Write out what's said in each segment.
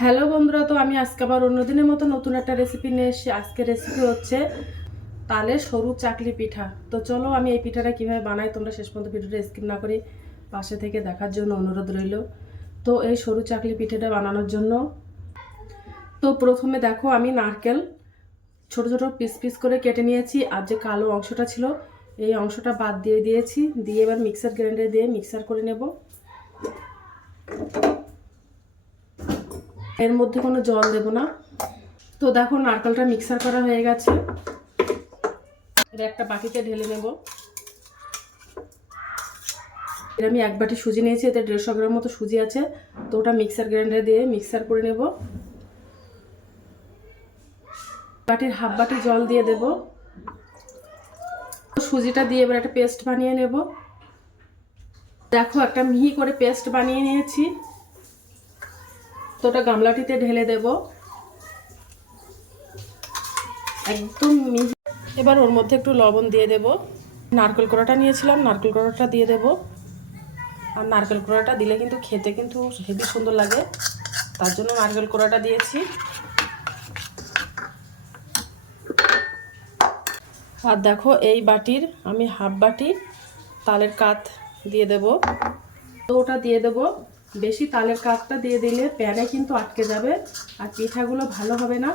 Hello বন্ধুরা, তো আমি আজকে আবার অন্যদিনের মতো নতুন একটা রেসিপি নিয়ে এসেছি। আজকের রেসিপি হচ্ছে তালের সরু চাকলি পিঠা। তো চলো আমি এই পিঠাটা কিভাবে বানাই তোমরা শেষ পর্যন্ত ভিডিওটা স্কিপ না করে পাশে থেকে দেখার জন্য অনুরোধ রইল। তো এই সরু চাকলি পিঠাটা বানানোর জন্য তো প্রথমে দেখো আমি নারকেল ছোট ছোট পিস পিস করে কেটে নিয়েছি, আর যে কালো অংশটা ছিল এই অংশটা বাদ দিয়ে দিয়েছি। দিয়ে এবার মিক্সার গ্রাইন্ডারে দিয়ে মিক্সার করে নেব। এর মধ্যে কোনো জল দেব না। তো দেখো নারকেলটা মিক্সার করা হয়ে গেছে, এটা একটা বাটিতে ঢেলে নেব। এর আমি এক বাটি সুজি নিয়েছি, এতে 150 গ্রাম মতো সুজি আছে। তো ওটা মিক্সার গ্রাইন্ডারে দিয়ে মিক্সার করে নেব। বাটির হাফ বাটি জল দিয়ে দেব। সুজিটা দিয়ে এবার একটা পেস্ট বানিয়ে নেব। দেখো একটা মিহি করে পেস্ট বানিয়ে নিয়েছি। তো ওটা গামলাটিতে ঢেলে দেব একদম মিহি। এবার ওর মধ্যে একটু লবণ দিয়ে দেব। নারকেল কোড়াটা নিয়েছিলাম, নারকেল কোড়াটা দিয়ে দেব। আর নারকেল কোড়াটা দিলে কিন্তু খেতে কিন্তু হেবি সুন্দর লাগে, তার জন্য নারকেল কোড়াটা দিয়েছি। আর দেখো এই বাটির আমি হাফ বাটি তালের কাত দিয়ে দেব। তো ওটা দিয়ে দেব। বেশি তালের কাতটা দিয়ে দিলে প্যানে কিন্তু আটকে যাবে আর পিঠাগুলো ভালো হবে না।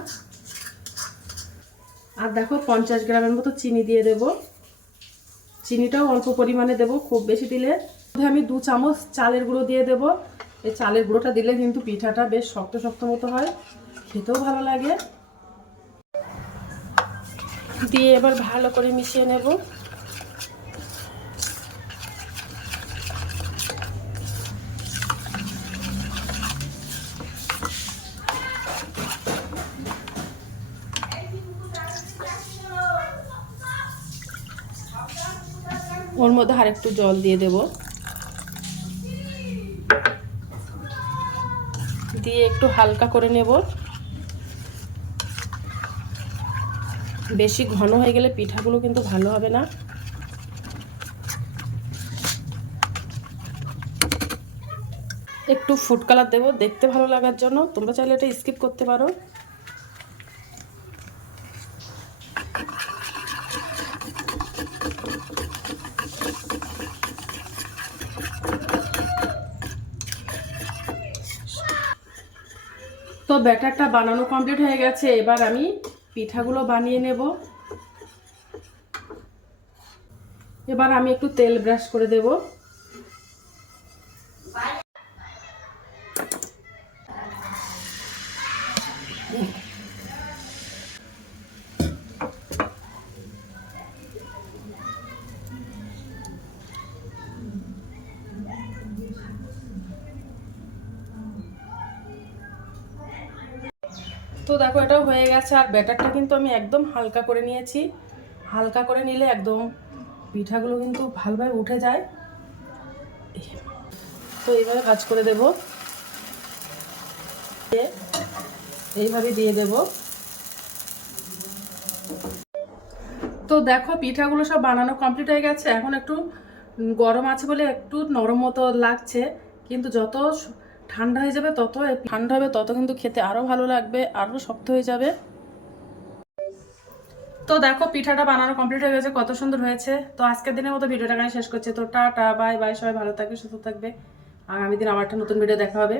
আর দেখো 50 গ্রামের মতো চিনি দিয়ে দেব। চিনিটাও অল্প পরিমাণে দেব, খুব বেশি দিলে। আমি 2 চামচ চালের গুঁড়ো দিয়ে দেব। এই চালের গুঁড়োটা দিলে কিন্তু পিঠাটা বেশ শক্ত শক্ত মতো হয়, খেতেও ভালো লাগে। দিয়ে এবার ভালো করে মিশিয়ে নেব। ওর মধ্যে আরেকটু জল দিয়ে দেব, দিয়ে একটু হালকা করে নেব। বেশি ঘন হয়ে গেলে পিঠাগুলো কিন্তু ভালো হবে না। একটু ফুড কালার দেবো দেখতে ভালো লাগার জন্য, তোমরা চাইলে এটা স্কিপ করতে পারো। তো ব্যাটারটা বানানো কমপ্লিট হয়ে গেছে, এবার আমি পিঠাগুলো বানিয়ে নেব। এবার আমি একটু তেল ব্রাশ করে দেব। তো দেখো এটাও হয়ে গেছে। আর ব্যাটারটা কিন্তু আমি একদম হালকা করে নিয়েছি। হালকা করে নিলে একদম পিঠাগুলো কিন্তু ভালোভাবে উঠে যায়। তো এইভাবে ভাজ করে দেব, এইভাবে দিয়ে দেব। তো দেখো পিঠাগুলো সব বানানো কমপ্লিট হয়ে গেছে। এখন একটু গরম আছে বলে একটু নরম মতো লাগছে, কিন্তু যত ঠান্ডা হয়ে যাবে তত কিন্তু খেতে আরও ভালো লাগবে, আরও শক্ত হয়ে যাবে। তো দেখো পিঠাটা বানানো কমপ্লিট হয়ে গেছে, কত সুন্দর হয়েছে। তো আজকের দিনের মতো ভিডিওটা শেষ করছি। তো টাটা বাই বাই, সবাই ভালো থাকবে, সুস্থ থাকবে। আগামী দিন আবার একটা নতুন ভিডিও দেখা হবে।